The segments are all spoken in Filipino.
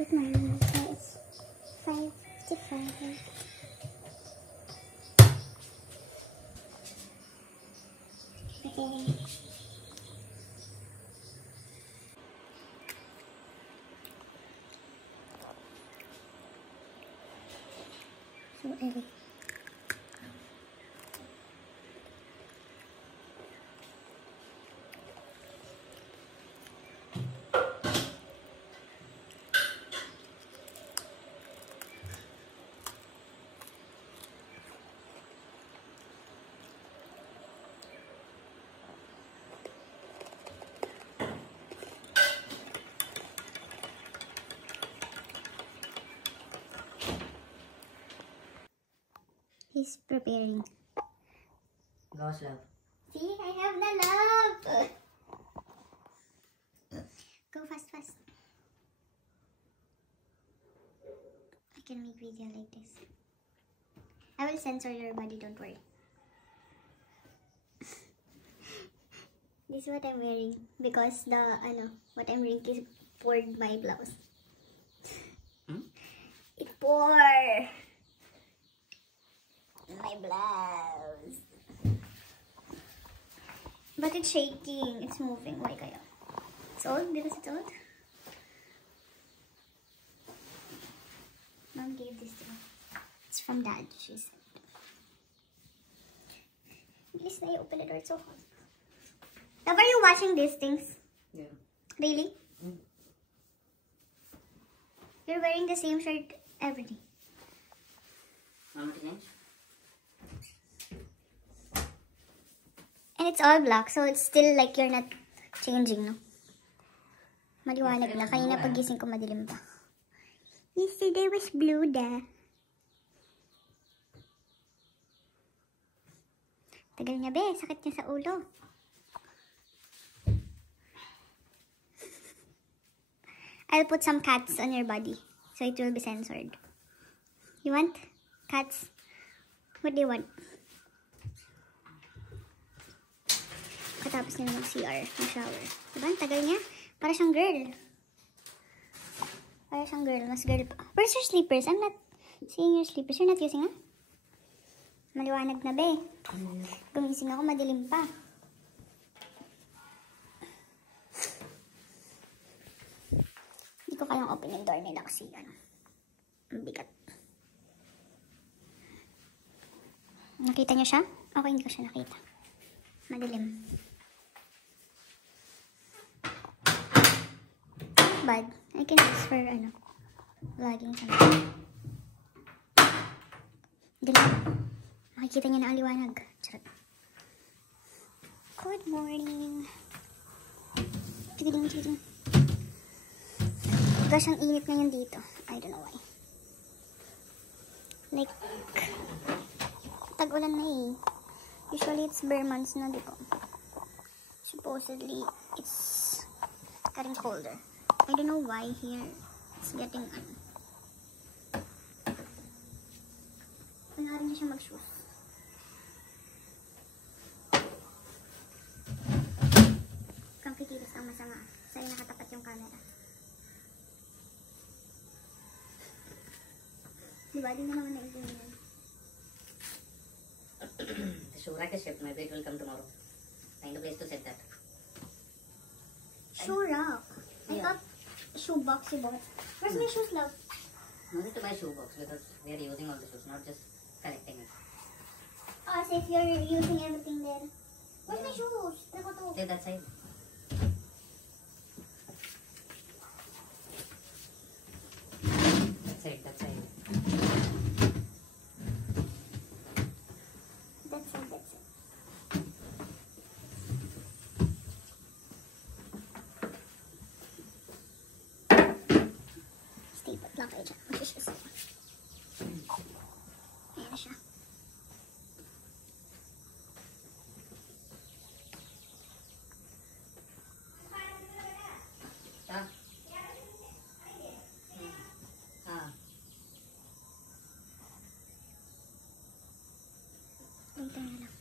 Good morning. It's 5:55. Okay. So early. He's preparing. Lost love. See, I have the love. Go fast. I can make video like this. I will censor your body, don't worry. This is what I'm wearing because what I'm wearing is poured my blouse. It poured my blouse. But it's shaking. It's moving. Why kaya? It's old because it's old. Mom gave this to me. It's from Dad, she said. Please, I open the door. It's so hot. Love, are you washing these things? Yeah. Really? You're wearing the same shirt every day. Want to change? And it's all black, so it's still like you're not changing, no? Maliwanag na. Kanina pagising ko madilim pa. Yesterday was blue, da. Tagal niya, be. Sakit niya sa ulo. I'll put some cats on your body, so it will be censored. You want cats? What do you want? Katapos niya na mag-CR, mag-shower. Diba? Ang tagal niya. Para siyang girl. Para siyang girl. Mas girl pa. Where's your sleepers? I'm not seeing your sleepers. You're not using them? Maliwanag na, be. Gumising ako, madilim pa. Hindi ko kayang open yung door nila kasi ang bigat. Nakita niyo siya? Okay, hindi ko siya nakita. Madilim. Bad. I can use for vlogging something. Dilim. Makikita niya na ang liwanag. Charot. Good morning. Tigiding. Gosh, ang init ngayon dito. I don't know why. Like, tag-ulan na eh. Usually it's bare months na, di ba? Supposedly, it's getting colder. I don't know why here it's getting Pangarin niya siya mag-shoes. Kang kikilos ang masama. Sa'yo nakatapat yung camera. Diba? Di mo naman naintindihan. The shoe rack is shipped. My bed will come tomorrow. Find a place to set that. Shoe rack? I Yeah. thought shoe box you bought. Where's my shoes, love? No need to buy shoe box because we are using all the shoes, not just collecting it. Oh, as if you're using everything there. Where's my shoes? Nako to. Stay that side. That side. That's it. Stay put lang kayo dyan. Magsisisi. Ayan na siya. Ah. Ah. Later na lang.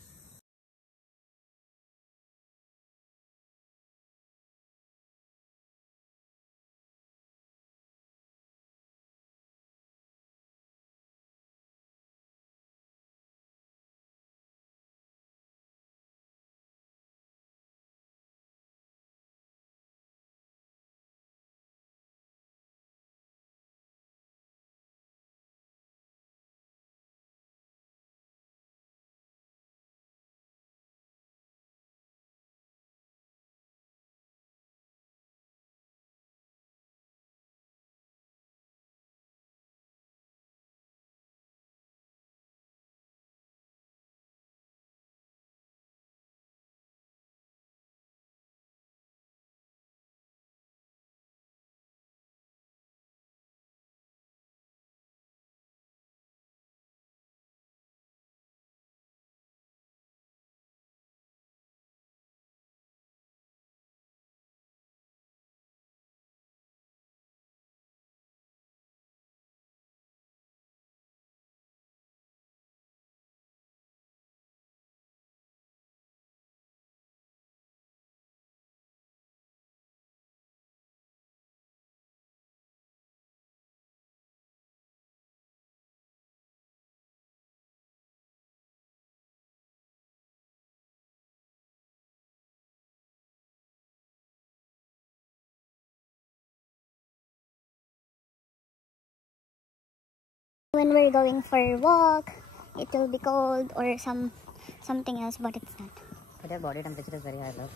when we're going for a walk, it will be cold or something else, but it's not. But your body temperature is very high, love,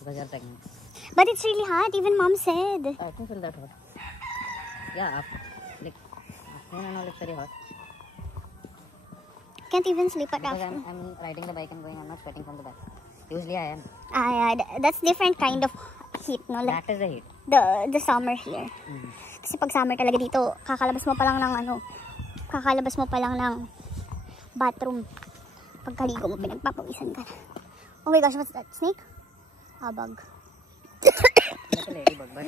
because you're pregnant. But it's really hot, even mom said. I don't feel that hot. Yeah, like afternoon and all, it's very hot. Can't even sleep at Because afternoon. I'm riding the bike and going, I'm not sweating from the back. Usually I am. Yeah, that's different kind of heat, no? Like That is the heat. the summer here. Kasi pag summer talaga dito, kakalabas mo pa lang ng bathroom. Pagkaligo mo, pinagpapawisan ka na. Oh my gosh, what's that? Snake? Bug. Like a ladybug, but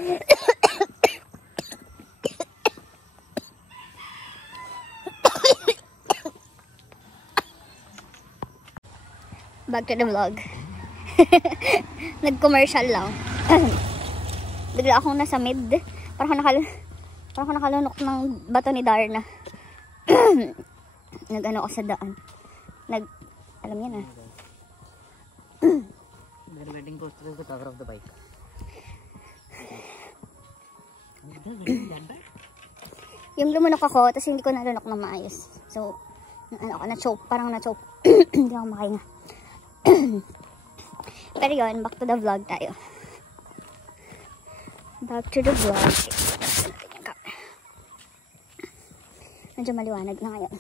Back to the vlog. Nag-commercial lang. Bigla akong nasa mid. Parang ako nakalunok ng bato ni Darna. Nag-ano ako sa daan. Alam niya na. the wedding poster is the cover of the bike. Yung lumunok ako, tapos hindi ko nalunok na maayos. So, na-choke. Parang na-choke. Hindi ako makahinga. Pero yun, back to the vlog tayo. Back to the vlog. Medyo maliwanag na ngayon.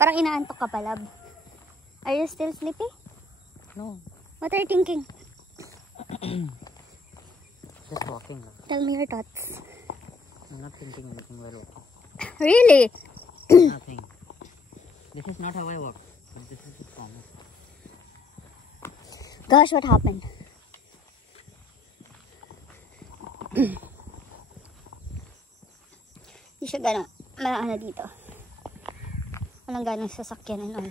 Parang inaantok ka pa, lab. Are you still sleepy? No, What are you thinking? just walking. Love. Tell me your thoughts. I'm not thinking anything while walking. Really? Nothing. This is not how I walk, but this is the promise. Gosh, what happened? Hindi siya gano'ng maano dito. Walang gano'ng sasakyan and all.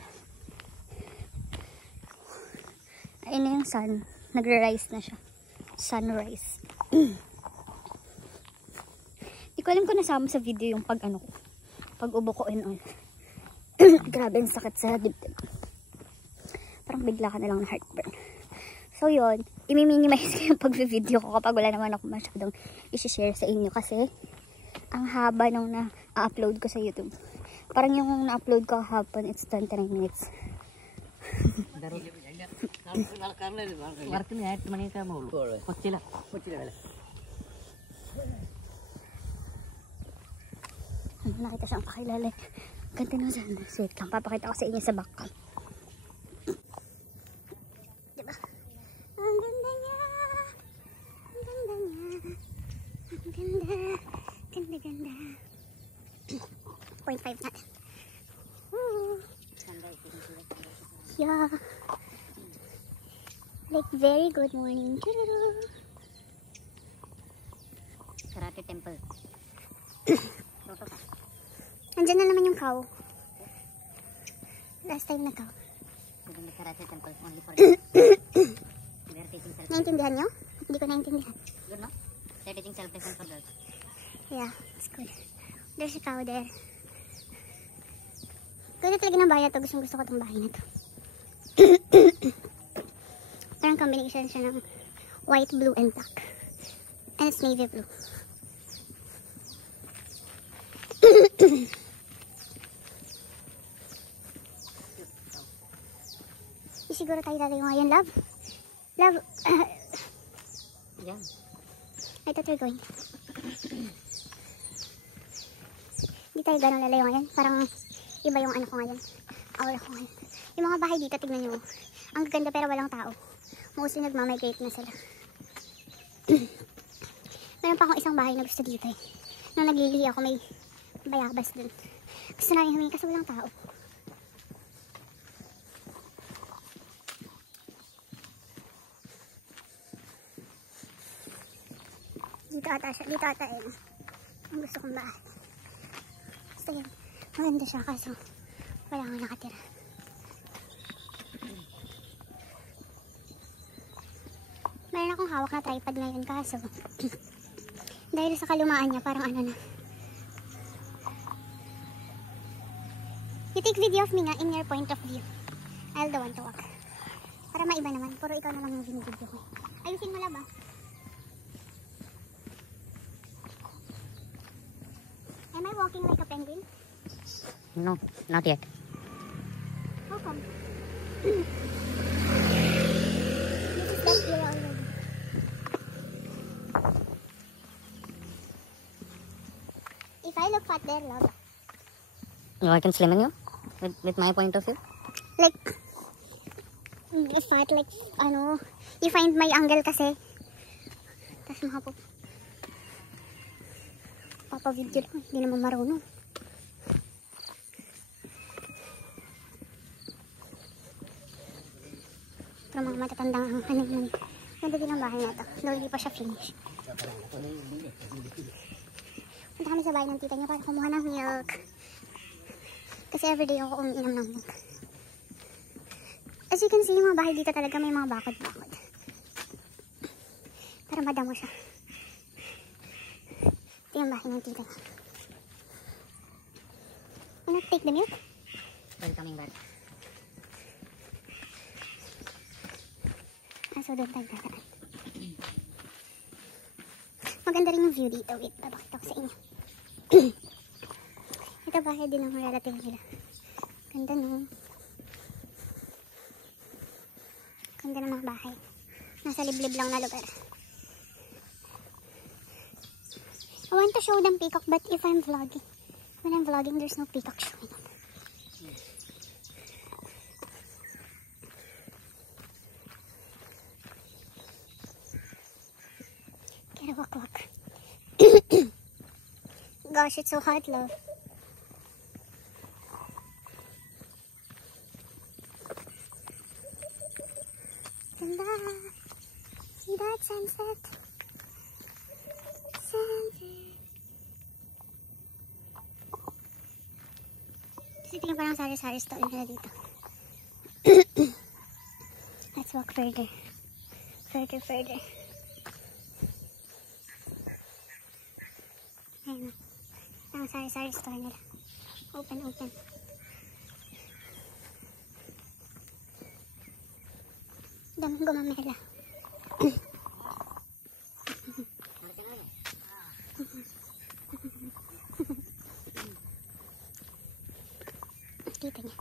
Ayun na yung sun. Nagre-rise na siya. Sunrise. Hindi ko alam kung nasama sa video yung pag-ubo ko and all. Grabe ang sakit sa dibdib. Parang bigla ka na lang na heartburn. So yun, i-minimize ko yung pag-video ko kapag wala naman ako masyadong i-share sa inyo kasi ang haba nung na-upload ko sa YouTube. Parang yung na-upload ko hapon, it's 29 minutes. Nakita siyang pakilala. Ganda na sana. Wait lang, papakita ko sa inyo sa back. Diba? Ang ganda niya. Ang ganda niya. Ang ganda. Ganda, ganda. 0.5 natin. Woo. Yeah. Like, very good morning. Karate temple. Toto ka. Andyan na naman yung cow. Last time na cow. Within the karate temple, only for girls. We are teaching self-defense. Naintindihan nyo? Hindi ko naintindihan. Good, no? They're teaching self-defense for girls. Yeah, it's good. There's a cow there. Ganda talaga ng bahay na to. Gusto ko itong bahay na to. Parang combination siya ng white, blue, and black. And it's navy blue. Siguro tayo lalayo ngayon, love. Love, Yeah. I thought we're going. Hindi tayo ganun lalayo ngayon. Parang iba yung ano ko ngayon. Aura ko ngayon. Yung mga bahay dito, tignan nyo. Ang ganda pero walang tao. Mostly nagmamigrate na sila. Meron pa akong isang bahay na gusto dito eh. Nung naglilihi ako, may bayabas dun. Gusto namin humingi kasi walang tao. Dito ata siya. Dito ata yun. Ang gusto kong bahay. Basta yun. Maganda siya kaso wala nga nakatira. Meron akong hawak na tripod ngayon kaso dahil sa kalumaan niya parang ano na. You take video of me nga in your point of view. I'll the one to walk. Para maiba naman. Puro ikaw na lang yung video ko. Ayusin mo lang ba? Am I I walking like a penguin? No, not yet. How come? This is that era already. If I look fat there, love. No, I can slim in you with my point of view. Like, if fat, like, ano, you find my angle kasi. Tapos papa-video lang, hindi naman marunong. Pero mga matatandang ang ano yun. Ganda din ang bahay na ito. Though hindi pa siya finish. Punta kami sa bahay ng tita niya para kumuha ng milk. Kasi everyday ako umiinom ng milk. As you can see, yung mga bahay dito talaga may mga bakod-bakod. Para madamo siya. Ito yung bahay ng tita niya. Wanna take the milk? When coming back. So doon tayo dadaan. Maganda rin yung view dito. Wait, babakita ko sa inyo. Ito bahay din ng relative nila. Ganda no. Ganda ng mga bahay. Nasa liblib lang na lugar. I want to show them peacock, but if I'm vlogging, when I'm vlogging, there's no peacock showing. Get a walk. Gosh, it's so hot, love. Ganda. See that sunset? Tingnan parang sari-sari store nila dito. Let's walk further. Further. Ayun. Parang sari-sari store nila. Open. Daming gumamela. Kita niya.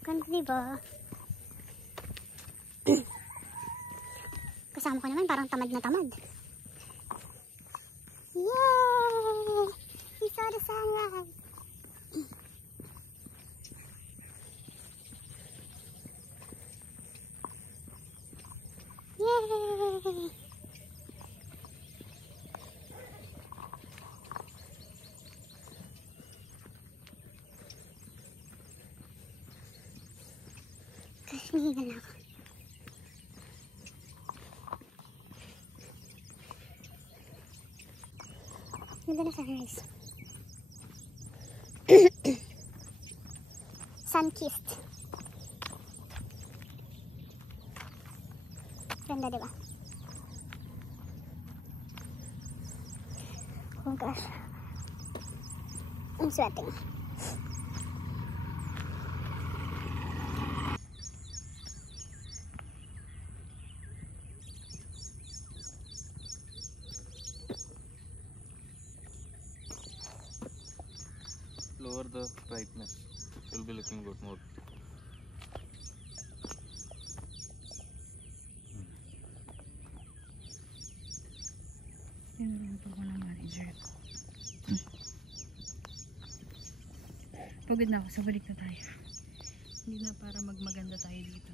Ganda diba? Kasama ko naman parang tamad na tamad. Yay! We saw the sunrise. Yay! Hinihingal na ako. Ganda na sunrise. Sun-kissed. Ganda, diba? Oh gosh. I'm sweating. Lower the brightness, it will be looking good more. Pinunto ko ng manager ko. Pagod na ako, so balik na tayo. Hindi na para magmaganda tayo dito.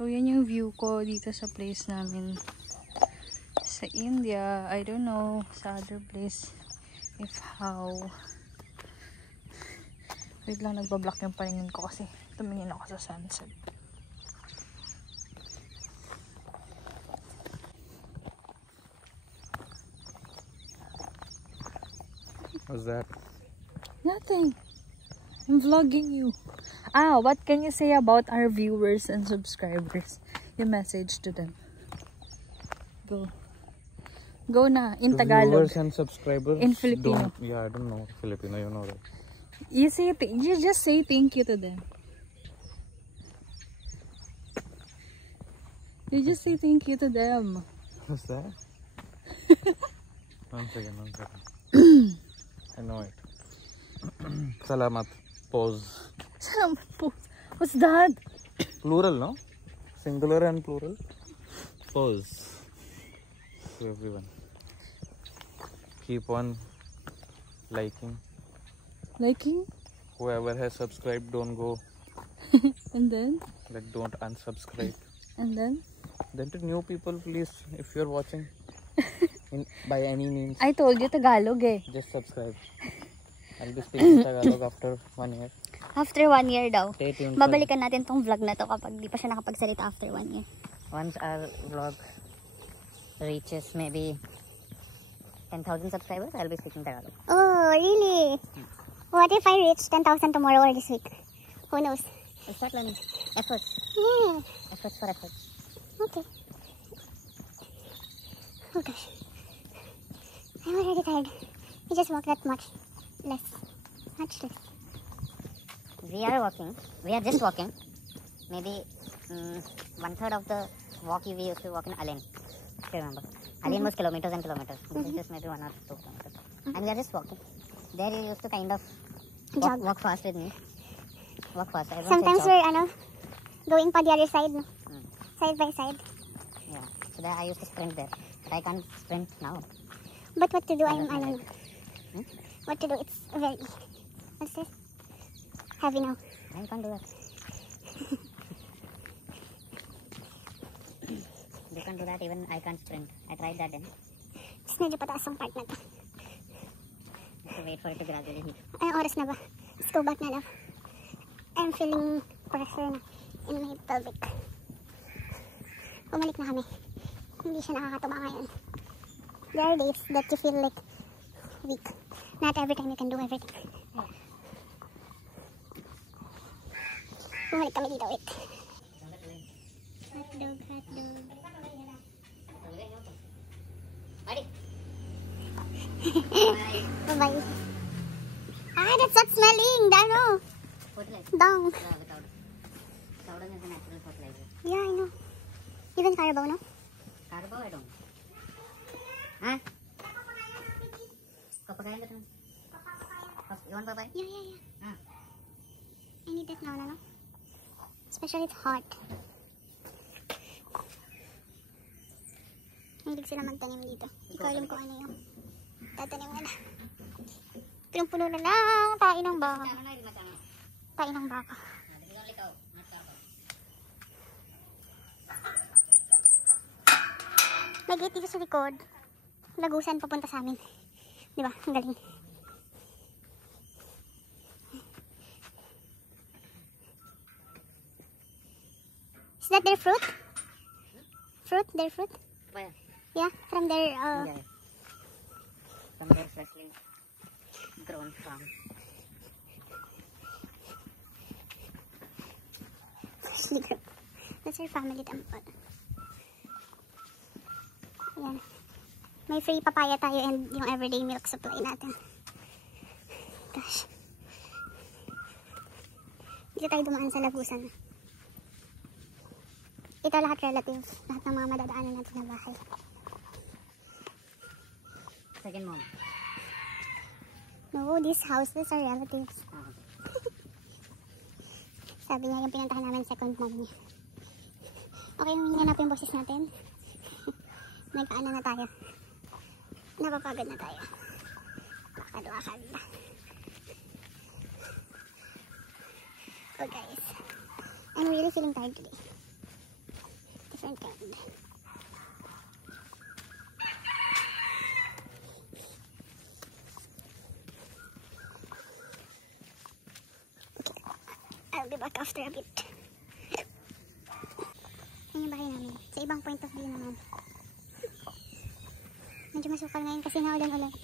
So yan yung view ko dito sa place namin. Sa India, I don't know sa other place if how. Wait lang, nagbablock yung paningin ko kasi tumingin ako sa sunset. What's that? Nothing. I'm vlogging you. What can you say about our viewers and subscribers? Your message to them. Go na, in Tagalog. Viewers and subscribers. In Filipino. I don't know Filipino, you know that. You just say thank you to them. You just say thank you to them. What's that? One second. I know it. Salamat. Pause. Salamat po. What's that? Plural, no? Singular and plural. Pause. To everyone. Keep on liking. Liking? Whoever has subscribed, don't go. And then? Like, don't unsubscribe. And then? Then to new people, please, if you're watching, by any means, I told you Tagalog eh. just subscribe. I'll be speaking Tagalog after 1 year. After 1 year daw. Stay tuned. Babalikan natin tong vlog na to kapag di pa siya nakapagsalita after 1 year. Once our vlog reaches maybe 10,000 subscribers, I'll be speaking Tagalog. Oh, really? What if I reach 10,000 tomorrow or this week? Who knows? We'll start learning. Efforts. Yeah. Efforts for efforts. Okay. Oh gosh. I'm already tired. We just walked that much less. Much less. We are walking. We are just walking. Maybe 1/3 of the walk we used to walk in Allen. If you remember. Allen was kilometers and kilometers. This is just maybe 1 or 2 kilometers. And we are just walking. There you used to kind of walk fast with me. Walk fast. I don't say Sometimes jog. we're going pa the other side, no? Side by side. Yeah. So there I used to sprint there. But I can't sprint now. But what to do? I'm Hmm? what to do? It's very what's this? Heavy now. I can't do that. You can't do that, even I can't sprint. I tried that then. Just medyo pataas ang part na to. Have to wait for it to gradually hit. Anong oras na ba? Let's go back na daw. I'm feeling pressure na in my pelvic. Bumalik na kami. Hindi siya nakakatuma ngayon. There are days that you feel like weak. Not every time you can do everything. Bumalik kami dito, wait. Hotdog. Ready? Bye-bye. Ah, that's not smelling, Dano. Fertilizer. Dong. Yeah, without. Cowdung is a natural fertilizer. Yeah, I know. Even Carabao, no? Carbo, I don't. Huh? Papakain ka naman. You want papaya? Yeah. Ah. I need it now, no? Especially it's hot. Hindi sila magtanim dito. Hindi ko alam kung ano yung tatanim nila. Punong-puno na lang. Tain ng baka. Tain ng baka. This is only cow, not carbo. May gate dito sa likod. Lagusan papunta sa amin. Di ba? Ang galing. Is that their fruit? Fruit? Their fruit? Papaya. Yeah, from their Yeah. From their freshly grown farm. That's our family temple. Ayan. May free papaya tayo and yung everyday milk supply natin. Gosh. Dito tayo dumaan sa Lagusan. Ito lahat relatives. Lahat ng mga madadaanan natin na bahay. Second mom. No, these houses are relatives. Ah. Sabi niya yung pinuntahan namin second mom niya. Okay, hinanap yung boses natin. Nagkaano na tayo. Napapagod na tayo. Lakad-lakad. Oh guys, I'm really feeling tired today. Different kind. Okay, I'll be back after a bit. Yan yung bahay namin. Sa ibang point of view naman. Medyo masukal ngayon kasi naulan-ulan.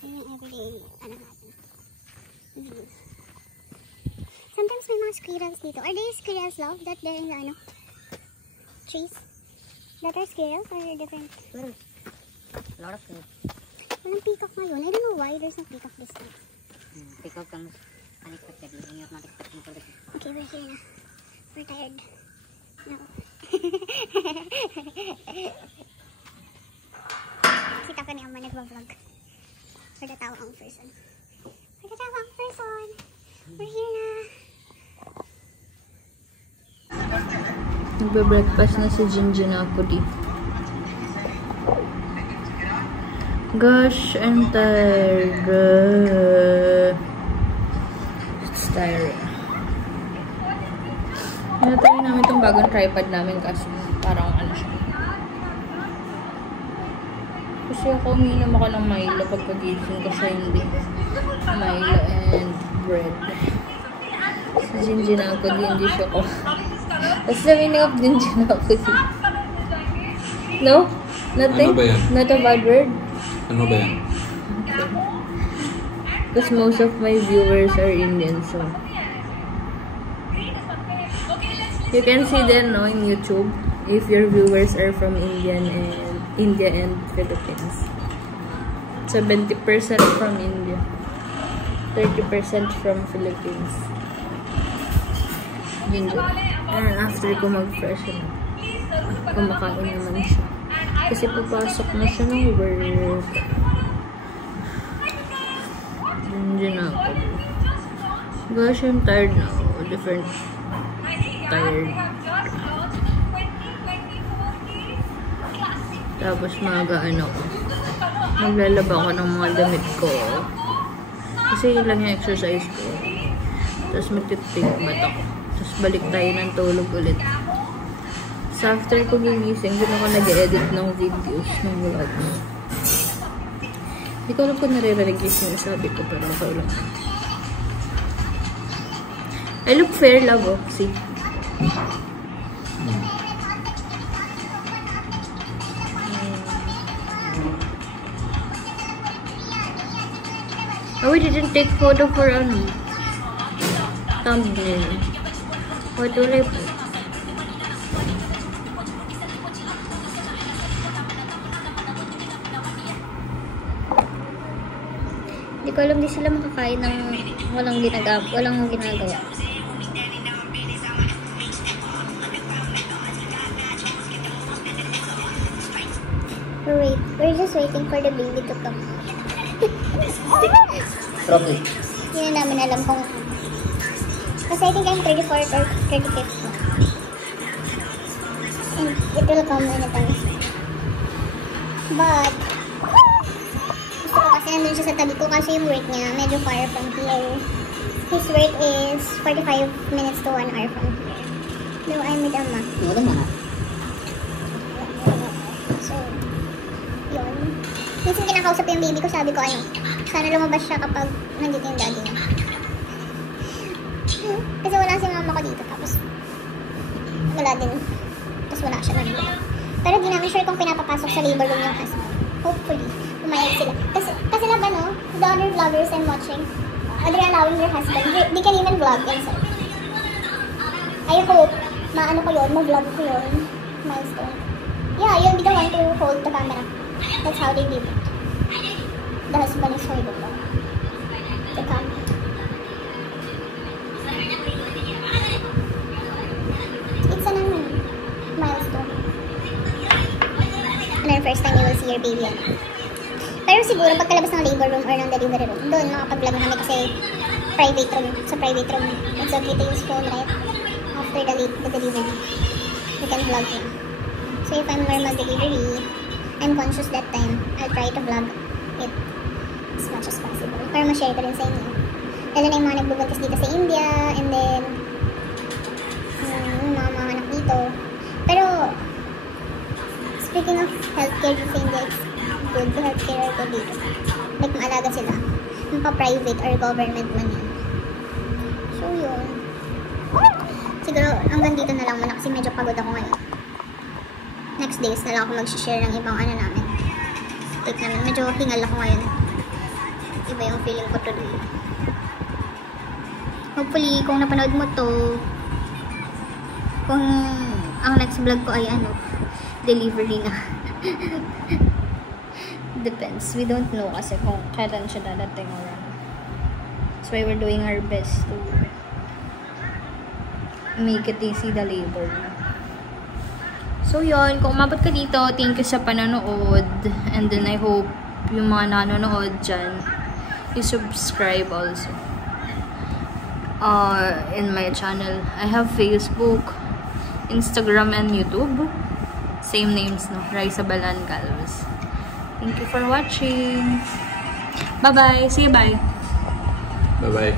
Yan yung everyday, ano natin, view. Sometimes may mga squirrels dito. Are they squirrels, love? That they're in the, ano, trees? That are squirrels or different? Well, a lot of things. Walang peacock ngayon. I don't know why there's no peacock this time. Peacock comes unexpectedly when you're not expecting for the Okay, we're here na. We're tired. Kita ko ni Ama nagbablog. For the tawang person. For the tawang person. We're here na. Nagbe-breakfast na si Jinjin ako dito. Gosh, I'm tired. It's tiring. Natry namin itong bagong tripod namin kasi parang ano siya. Kasi ako uminom ako ng Milo pagkagising ko siya hindi. Milo and bread. Si Jinjin ako hindi siya ko. What's the meaning of Jinjin ako si? No? Nothing? Ano ba yan? Not a bad word? Ano ba yan? Okay. Because most of my viewers are Indian, so you can see them no in YouTube if your viewers are from India and Philippines. 70% from India, 30% from Philippines. And after ko mag-freshen, kumakain naman siya. Kasi papasok na siya ng work. Hindi na ako. Gosh, I'm tired now. Different tired. Tapos magaan ako. Maglalaba ako ng mga damit ko. Kasi yun lang yung exercise ko. Tapos magtitake bath ako. Tapos balik tayo ng tulog ulit. So after ko gigising, doon ako nag-edit ng videos, ng vlogs. Hindi ko alam kung naririnig yung sinasabi ko, pero okay lang. I look fair, love, oh. See? Oh, we didn't take photo for thumbnail. What will I put? Hindi ko alam, di sila makakain ng walang ginagawa. Wait, we're just waiting for the baby to come. Trophy. Hindi na namin alam kung... Kasi I think I'm 34th or 35th na. And it will come anytime. But... Gusto ko kasi nandun siya sa tabi ko kasi yung work niya medyo far from here. His work is 45 minutes to 1 hour from here. No, I'm with Ama. Yun na. So, yun. Minsan kinakausap yung baby ko, sabi ko sana lumabas siya kapag nandito yung daddy niya. Kasi wala si mama ko dito, tapos wala din. Tapos wala siya nandito. Pero di namin sure kung pinapapasok sa labor room yung husband. Hopefully, pumayag sila. Kasi lang no, the other vloggers I'm watching, they're allowing their husband, they can even vlog inside. I hope, maano ko yun, ma-vlog ko yun. Milestone. Yeah, you'll be the one to hold the camera. That's how they did it. The husband is holding the camera. It's an milestone. And then first time you will see your baby. Pero siguro pagkalabas ng labor room or ng delivery room, doon makapag-vlog na kami kasi sa private room. It's okay to use phone, right? After the delivery, you can vlog na. So if I'm normal delivery, I'm conscious that time, I'll try to vlog it as much as possible. Para ma-share ko rin sa inyo. Lalo na yung mga nagbubuntis dito sa India, and then yung mga anak dito. Pero, speaking of healthcare dito sa India, it's good. The healthcare are good dito. Like, maalaga sila. Pa-private or government man yan. So, yun. Siguro, hanggang dito na lang muna kasi medyo pagod ako ngayon. Next days na lang ako mag-share ng ibang ano namin. Take namin. Medyo hingal ako ngayon. Iba yung feeling ko today. Hopefully, kung napanood mo to, kung ang next vlog ko ay delivery na. Depends. We don't know kasi kung kailan siya dadating or ano. That's why we're doing our best to make it easy the labor na. So, yun. Kung umabot ka dito, thank you sa panonood. And then, I hope yung mga nanonood dyan, i-subscribe also. In my channel. I have Facebook, Instagram, and YouTube. Same names, no? Raisa Balan Calvas. Thank you for watching. Bye-bye. See you, bye. Bye-bye.